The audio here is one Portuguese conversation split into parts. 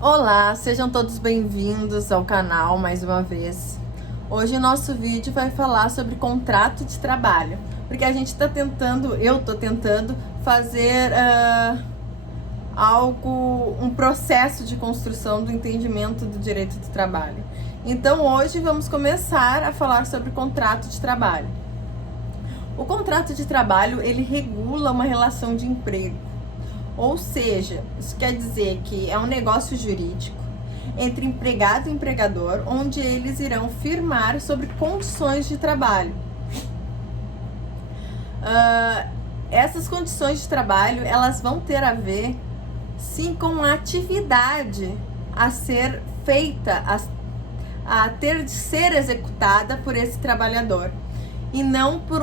Olá, sejam todos bem-vindos ao canal mais uma vez. Hoje o nosso vídeo vai falar sobre contrato de trabalho, porque a gente está tentando, eu estou tentando fazer um processo de construção do entendimento do direito do trabalho. Então hoje vamos começar a falar sobre contrato de trabalho. O contrato de trabalho, ele regula uma relação de emprego. Ou seja, isso quer dizer que é um negócio jurídico entre empregado e empregador, onde eles irão firmar sobre condições de trabalho. Essas condições de trabalho, elas vão ter a ver, sim, com a atividade a ser feita, a ter de ser executada por esse trabalhador, e não por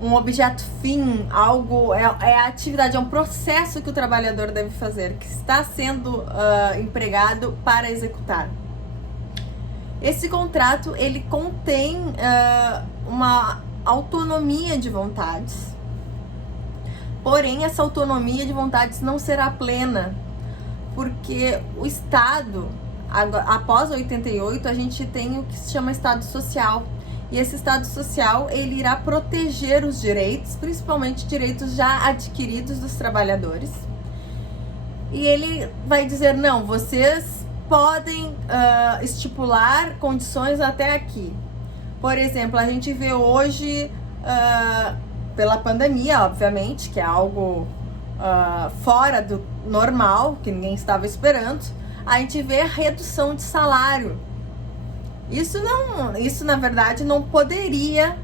um objeto fim, algo, é a atividade, é um processo que o trabalhador deve fazer, que está sendo empregado para executar. Esse contrato, ele contém uma autonomia de vontades, porém essa autonomia de vontades não será plena, porque o Estado, após 88, a gente tem o que se chama Estado Social. E esse Estado Social, ele irá proteger os direitos, principalmente direitos já adquiridos dos trabalhadores. E ele vai dizer, não, vocês podem estipular condições até aqui. Por exemplo, a gente vê hoje, pela pandemia, obviamente, que é algo fora do normal, que ninguém estava esperando, a gente vê a redução de salário. Isso na verdade não poderia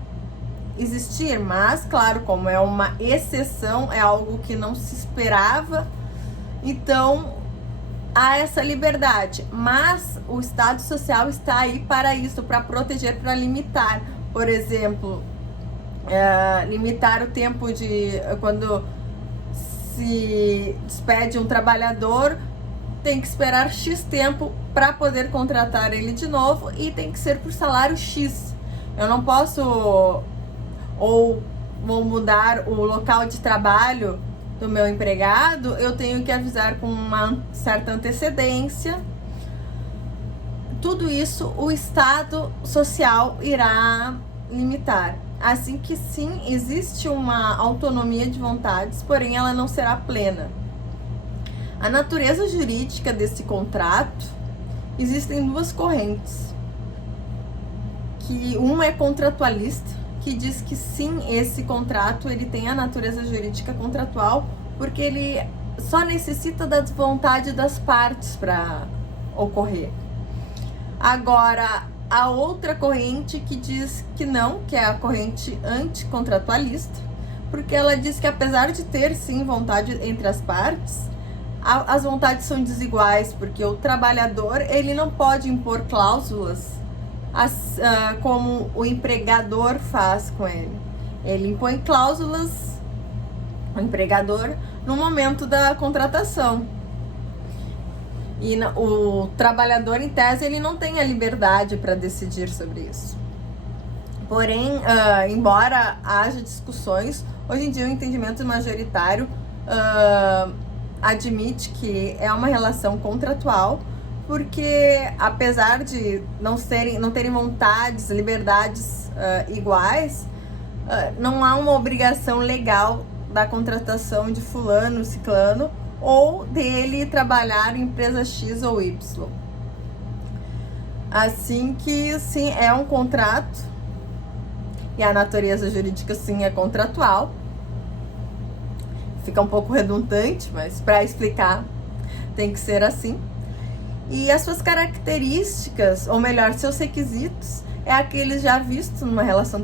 existir, mas claro, como é uma exceção, é algo que não se esperava, então há essa liberdade. Mas o Estado Social está aí para isso, para proteger, para limitar. Por exemplo, limitar o tempo de quando se despede um trabalhador, tem que esperar X tempo para poder contratar ele de novo e tem que ser por salário X. Eu não posso ou vou mudar o local de trabalho do meu empregado, eu tenho que avisar com uma certa antecedência. Tudo isso o Estado Social irá limitar. Assim que sim, existe uma autonomia de vontades, porém ela não será plena. A natureza jurídica desse contrato, existem duas correntes. Que uma é contratualista, que diz que sim, esse contrato ele tem a natureza jurídica contratual, porque ele só necessita da vontade das partes para ocorrer. Agora, a outra corrente que diz que não, que é a corrente anticontratualista, porque ela diz que apesar de ter sim vontade entre as partes, as vontades são desiguais, porque o trabalhador ele não pode impor cláusulas como o empregador faz com ele. Ele impõe cláusulas, o empregador, no momento da contratação. E o trabalhador, em tese, ele não tem a liberdade para decidir sobre isso. Porém, embora haja discussões, hoje em dia o entendimento majoritário admite que é uma relação contratual, porque apesar de não terem vontades, liberdades iguais, não há uma obrigação legal da contratação de fulano, ciclano, ou dele trabalhar em empresa X ou Y. Assim que sim, é um contrato, e a natureza jurídica sim é contratual. Fica um pouco redundante, mas para explicar tem que ser assim. E as suas características, ou melhor, seus requisitos, é aqueles já vistos numa relação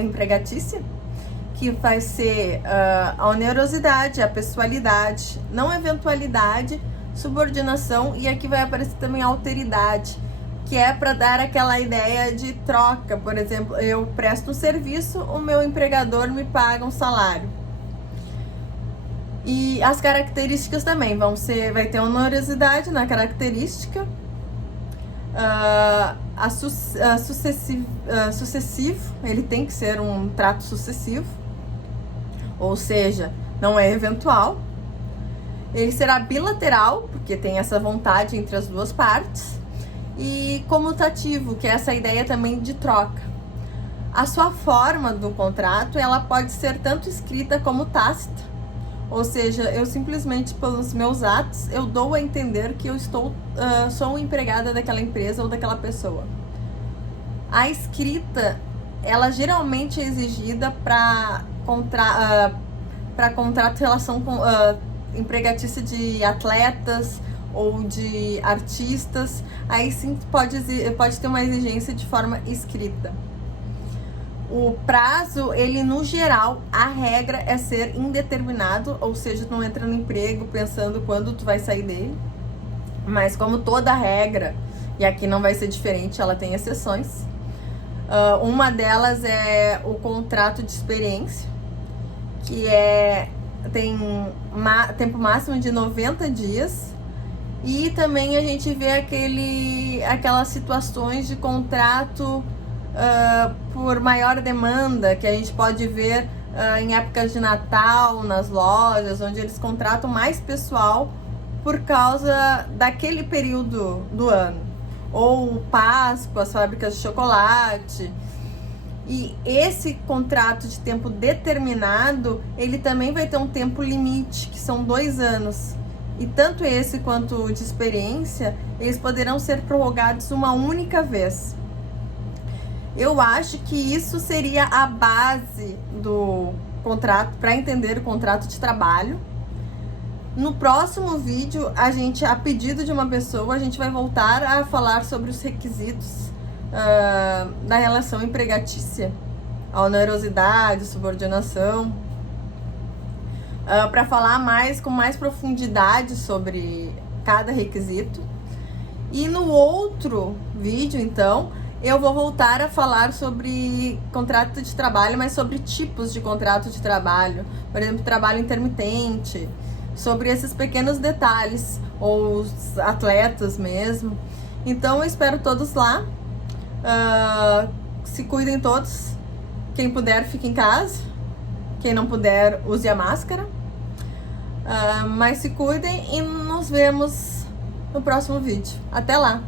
empregatícia, que vai ser a onerosidade, a pessoalidade, não eventualidade, subordinação, e aqui vai aparecer também a alteridade, que é para dar aquela ideia de troca. Por exemplo, eu presto um serviço, o meu empregador me paga um salário. E as características também vai ter onerosidade na característica, sucessivo, ele tem que ser um trato sucessivo, ou seja, não é eventual. Ele será bilateral, porque tem essa vontade entre as duas partes, e comutativo, que é essa ideia também de troca. A sua forma do contrato, ela pode ser tanto escrita como tácita, ou seja, eu simplesmente, pelos meus atos, eu dou a entender que eu sou empregada daquela empresa ou daquela pessoa. A escrita, ela geralmente é exigida para contrato de relação com empregatícia de atletas ou de artistas. Aí sim pode ter uma exigência de forma escrita. O prazo, ele no geral, a regra é ser indeterminado, ou seja, tu não entra no emprego pensando quando tu vai sair dele. Mas como toda regra, e aqui não vai ser diferente, ela tem exceções. Uma delas é o contrato de experiência, que tem tempo máximo de 90 dias. E também a gente vê aquelas situações de contrato por maior demanda, que a gente pode ver em épocas de Natal, nas lojas, onde eles contratam mais pessoal por causa daquele período do ano. Ou Páscoa, as fábricas de chocolate. E esse contrato de tempo determinado, ele também vai ter um tempo limite, que são 2 anos. E tanto esse quanto o de experiência, eles poderão ser prorrogados uma única vez. Eu acho que isso seria a base do contrato, para entender o contrato de trabalho. No próximo vídeo, a pedido de uma pessoa, a gente vai voltar a falar sobre os requisitos da relação empregatícia, a onerosidade, subordinação, para falar com mais profundidade sobre cada requisito. E no outro vídeo, então, eu vou voltar a falar sobre contrato de trabalho, mas sobre tipos de contrato de trabalho, por exemplo, trabalho intermitente, sobre esses pequenos detalhes, ou os atletas mesmo. Então eu espero todos lá. Se cuidem todos. Quem puder, fique em casa. Quem não puder, use a máscara. Mas se cuidem e nos vemos no próximo vídeo. Até lá!